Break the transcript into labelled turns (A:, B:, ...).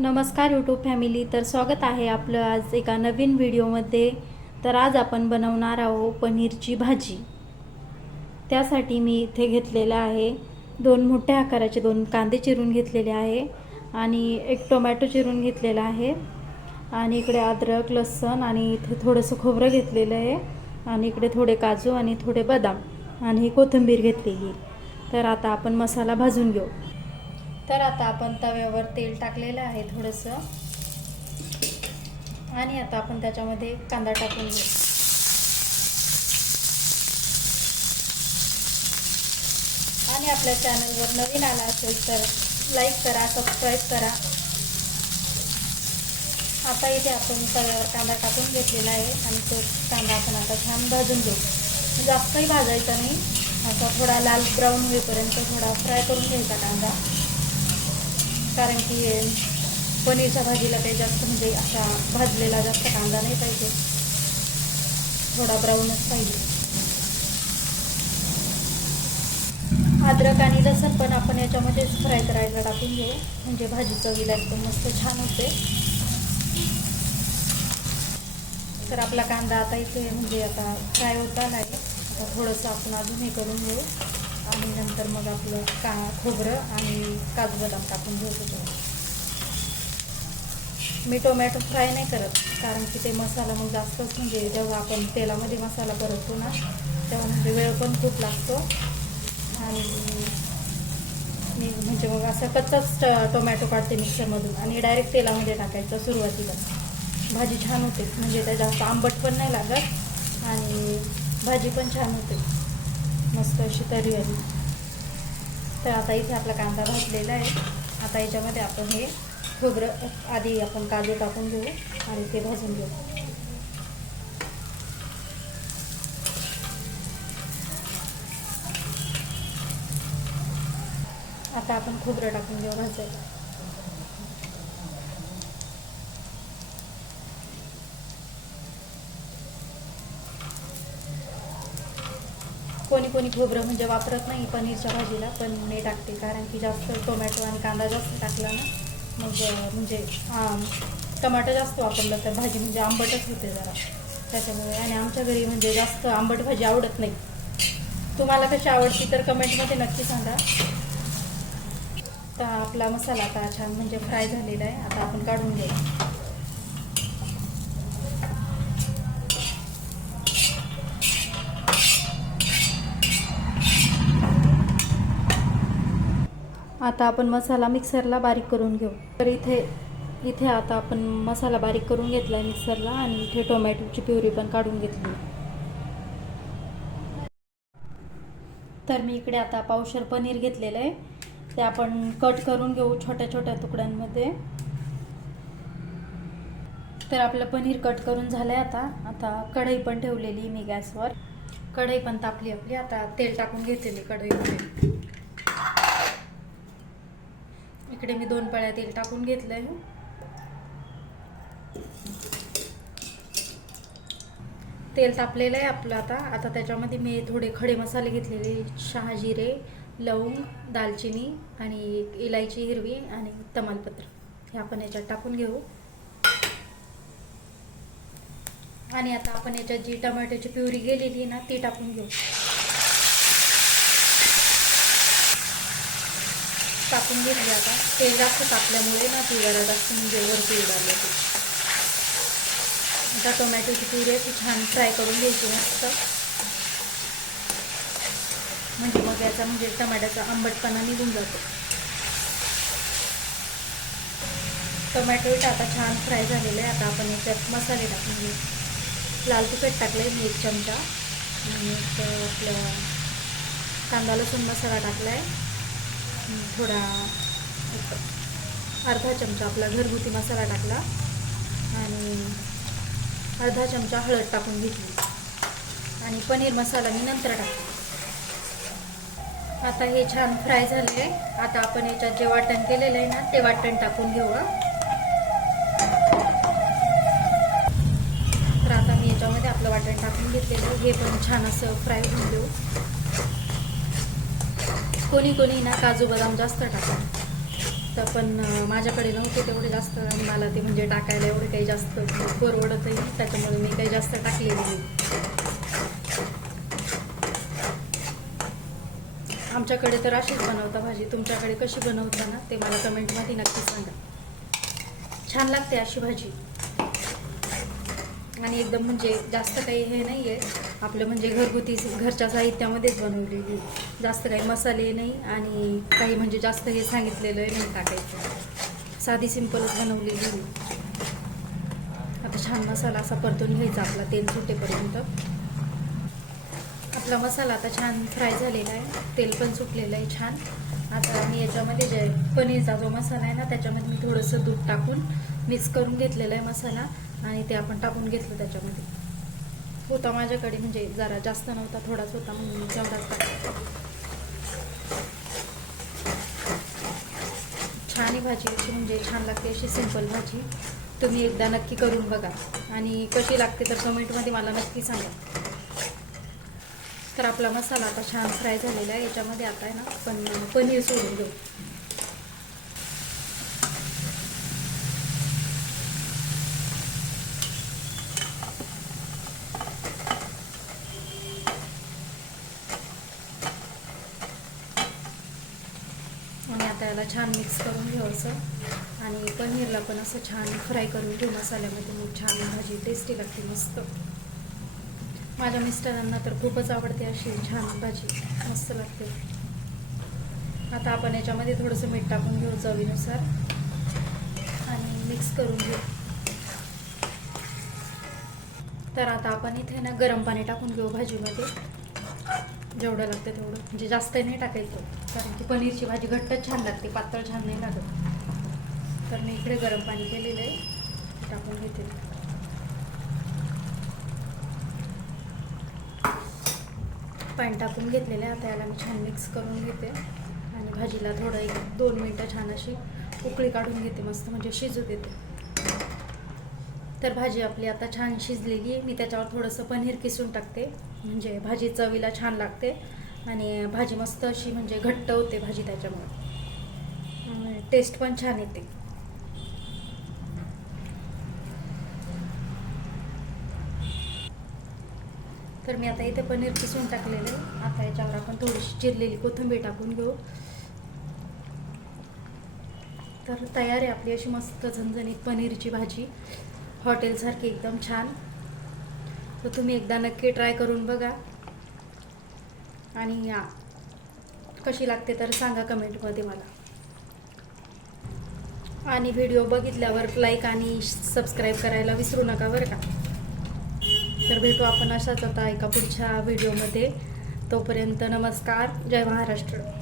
A: नमस्कार YouTube family तर स्वागत आहे आपलं आज एका नवीन व्हिडिओमध्ये तर आज आपण बनवणार आहोत पनीरची भाजी. त्यासाठी मी इथे घेतलेलं आहे दोन मोठ्या आकाराचे दोन कांदे चिरून घेतलेले आहे आणि एक टोमॅटो चिरून घेतलेला आहे. आणि इकडे अद्रक लसण आणि इथे थोडंसं खोबरं घेतलेलं आहे. आणि इकडे थोडे काजू आणि थोडे बदाम आणि कोथिंबीर घेतलेली. तर आता आपण मसाला भाजून घेऊ. तर आता आपण तव्यावर तेल टाकलेलं आहे थोडंसं. आणि आता आपण त्याच्यामध्ये कांदा टाकून घेऊ. आणि आपल्या चॅनलवर नवीन आला असेल तर लाईक करा सबस्क्राईब करा. आता इथे आपण तव्यावर कांदा टाकून घेतलेला आहे आणि तो कांदा आपण आता छान भाजून घेऊ. जास्तही भाजायचा नाही. असा थोडा लाल ब्राऊन होईपर्यंत थोडा फ्राय करून घ्यायचा कांदा. कारण की पनीरच्या भाजीला काही जास्त म्हणजे असा भाजलेला जास्त कांदा नाही पाहिजे. थोडा ब्राऊनच पाहिजे. अद्रक आणि लसण पण आपण याच्यामध्येच फ्राय करायला टाकून घेऊ. म्हणजे भाजी चवीला एकदम मस्त छान होते. तर आपला कांदा आता इथे म्हणजे आता फ्राय होत आला आहे थोडंसं आपण अजून हे करून घेऊ. आणि नंतर मग आपलं का खोबरं आणि काजू बदाम टाकून घेऊ त्याच्यावर मी टोमॅटो फ्राय नाही करत कारण की ते मसाला मग जास्तच म्हणजे जेव्हा आपण तेलामध्ये मसाला परततो ना तेव्हा म्हणजे वेळ पण खूप लागतो. आणि मी म्हणजे मग असं कच्चाच टोमॅटो काढते मिक्सरमधून आणि डायरेक्ट तेलामध्ये टाकायचं सुरुवातीला. भाजी छान होते म्हणजे त्या जास्त आंबट पण नाही लागत आणि भाजी पण छान होते. मस्त अशी तरी आली. तर आता इथे आपला कांदा भाजलेला आहे. आता याच्यामध्ये आपण हे खोबरं आधी आपण काजू टाकून घेऊ आणि ते भाजून घेऊ. आता आपण खोबरं टाकून घेऊ भाजायला. कोणी कोणी खोबरं म्हणजे वापरत नाही पनीरच्या भाजीला पण मी टाकते. कारण की जास्त टोमॅटो आणि कांदा जास्त टाकला ना मग म्हणजे हां टमाटो जास्त वापरलं तर भाजी म्हणजे आंबटच होते जरा. त्याच्यामुळे आणि आमच्या घरी म्हणजे जास्त आंबट भाजी आवडत नाही. तुम्हाला कशी आवडती तर कमेंटमध्ये नक्की सांगा. तर आपला मसाला आता छान म्हणजे फ्राय झालेला आहे. आता आपण काढून घेऊ. आता आपण मसाला मिक्सरला बारीक करून घेऊ. तर इथे इथे आता आपण मसाला बारीक करून घेतला आहे मिक्सरला आणि इथे टोमॅटोची प्युरी पण काढून घेतली. तर मी इकडे आता पावशर पनीर घेतलेलं आहे. ते आपण कट करून घेऊ छोट्या छोट्या तुकड्यांमध्ये. तर आपलं पनीर कट करून झालं आहे आता. आता कढई पण ठेवलेली मी गॅसवर. कढई पण तापली आपली. आता तेल टाकून घेते मी कढईमध्ये. इकडे मी दोन पळ्या तेल टाकून घेतलंय. तेल तापलेलं आहे आपलं आता. आता त्याच्यामध्ये मी थोडे खडे मसाले घेतलेले. शहाजिरे लवंग दालचिनी आणि इलायची हिरवी आणि तमालपत्र. हे आपण याच्यात टाकून घेऊ. आणि आता आपण याच्यात जी टमाट्याची प्युरी गेलेली ना ती टाकून घेऊ. टाकून घेतली आता. तेल जास्त कापल्यामुळे ना ती जरा जास्त म्हणजे वरती उडाली होती. आता टोमॅटोची प्युरी आहे ती छान फ्राय करून घ्यायची मस्त. म्हणजे मग याचा म्हणजे टोमॅटोचा आंबटपणा निघून जातो. टोमॅटो आता छान फ्राय झालेले आहे. आता आपण याच्यात मसाले टाकून घेऊ. लाल तिखट टाकलं मी एक चमचा. आणि एक आपलं कांदा लसूण मसाला टाकला आहे थोडा अर्धा चमचा आपला घरगुती मसाला टाकला आणि अर्धा चमचा हळद टाकून घेतली. आणि पनीर मसाला मी नंतर टाकला. आता हे छान फ्राय झाले. आहे आता आपण याच्यात जे वाटण केलेलं आहे ना ते वाटण टाकून घेऊ तर आता मी याच्यामध्ये आपलं वाटण टाकून घेतलेलं हे पण छान असं फ्राय होऊन देऊ कोणी कोणी ना काजू बदाम जास्त टाकतात. तर पण माझ्याकडे नव्हते तेवढे जास्त आणि मला ते म्हणजे टाकायला एवढे काही जास्त परवडतही त्याच्यामुळे मी काही जास्त टाकलेली नाही. आमच्याकडे तर अशीच बनवता भाजी. तुमच्याकडे कशी बनवता ना ते मला कमेंटमध्ये नक्की सांगा. छान लागते अशी भाजी. आणि एकदम म्हणजे जास्त काही हे नाही आहे आपलं म्हणजे घरगुती घरच्या साहित्यामध्येच बनवलेली. जास्त काही मसाले नाही आणि काही म्हणजे जास्त हे सांगितलेलं आहे नाही टाकायचं. साधी सिंपलच बनवलेली. आहे. आता छान मसाला असा परतून घ्यायचा आपला तेल सुटेपर्यंत. आपला मसाला आता छान फ्राय झालेला आहे. तेल पण सुटलेलं आहे छान. आता मी याच्यामध्ये जे पनीरचा जो मसाला आहे ना त्याच्यामध्ये मी थोडंसं दूध टाकून मिक्स करून घेतलेला आहे मसाला. आणि ते आपण टाकून घेतलं त्याच्यामध्ये. होता माझ्याकडे म्हणजे जरा जास्त नव्हता थोडाच होता म्हणून मी तेवढाच टाकला. छान आहे भाजी अशी म्हणजे छान लागते अशी सिंपल भाजी. तुम्ही एकदा नक्की करून बघा. आणि कशी लागते तर कमेंटमध्ये मला नक्की सांगा. तर आपला मसाला आता छान फ्राय झालेला आहे. याच्यामध्ये आता आहे ना पण पनीर सोडून घेऊ आणि आता याला छान मिक्स करून घेऊ असं आणि पनीरला पण असं छान फ्राय करून घेऊ मसाल्यामध्ये. मग छान भाजी टेस्टी लागते मस्त. माझ्या मिस्टरांना तर खूपच आवडते अशी छान भाजी. मस्त लागते. आता आपण याच्यामध्ये थोडंसं मीठ टाकून घेऊ चवीनुसार. आणि मिक्स करून घेऊ. तर आता आपण इथे ना गरम पाणी टाकून घेऊ भाजीमध्ये. जेवढं लागतं तेवढं. म्हणजे जास्त नाही टाकायचं. कारण की पनीरची भाजी घट्ट छान लागते पातळ छान नाही लागत. तर मी इकडे गरम पाणी केलेलं आहे. टाकून घेते. पाणी टाकून घेतलेलं आहे. आता याला मी छान मिक्स करून घेते. आणि भाजीला थोडं एक दोन मिनटं छान अशी उकळी काढून घेते. मस्त म्हणजे शिजू देते. तर भाजी आपली आता छान शिजलेली आहे. मी त्याच्यावर थोडंसं पनीर किसून टाकते. म्हणजे भाजी चवीला छान लागते आणि भाजी मस्त अशी म्हणजे घट्ट होते भाजी त्याच्यामुळे. टेस्ट पण छान येते. तर मी आता इथे पनीर किसून टाकलेलं. आहे आता याच्यावर आपण थोडीशी चिरलेली कोथिंबीर टाकून घेऊ. तर तयार आहे आपली अशी मस्त झणझणीत पनीरची भाजी. हॉटेलसारखी एकदम छान. तर तुम्ही एकदा नक्की ट्राय करून बघा. आणि या. कशी लागते तर सांगा कमेंटमध्ये मला. आणि व्हिडिओ बघितल्यावर लाईक आणि सबस्क्राईब करायला विसरू नका बरं का. तर भेटू आपण अशाच आता एका पुढच्या व्हिडिओमध्ये तोपर्यंत नमस्कार. जय महाराष्ट्र.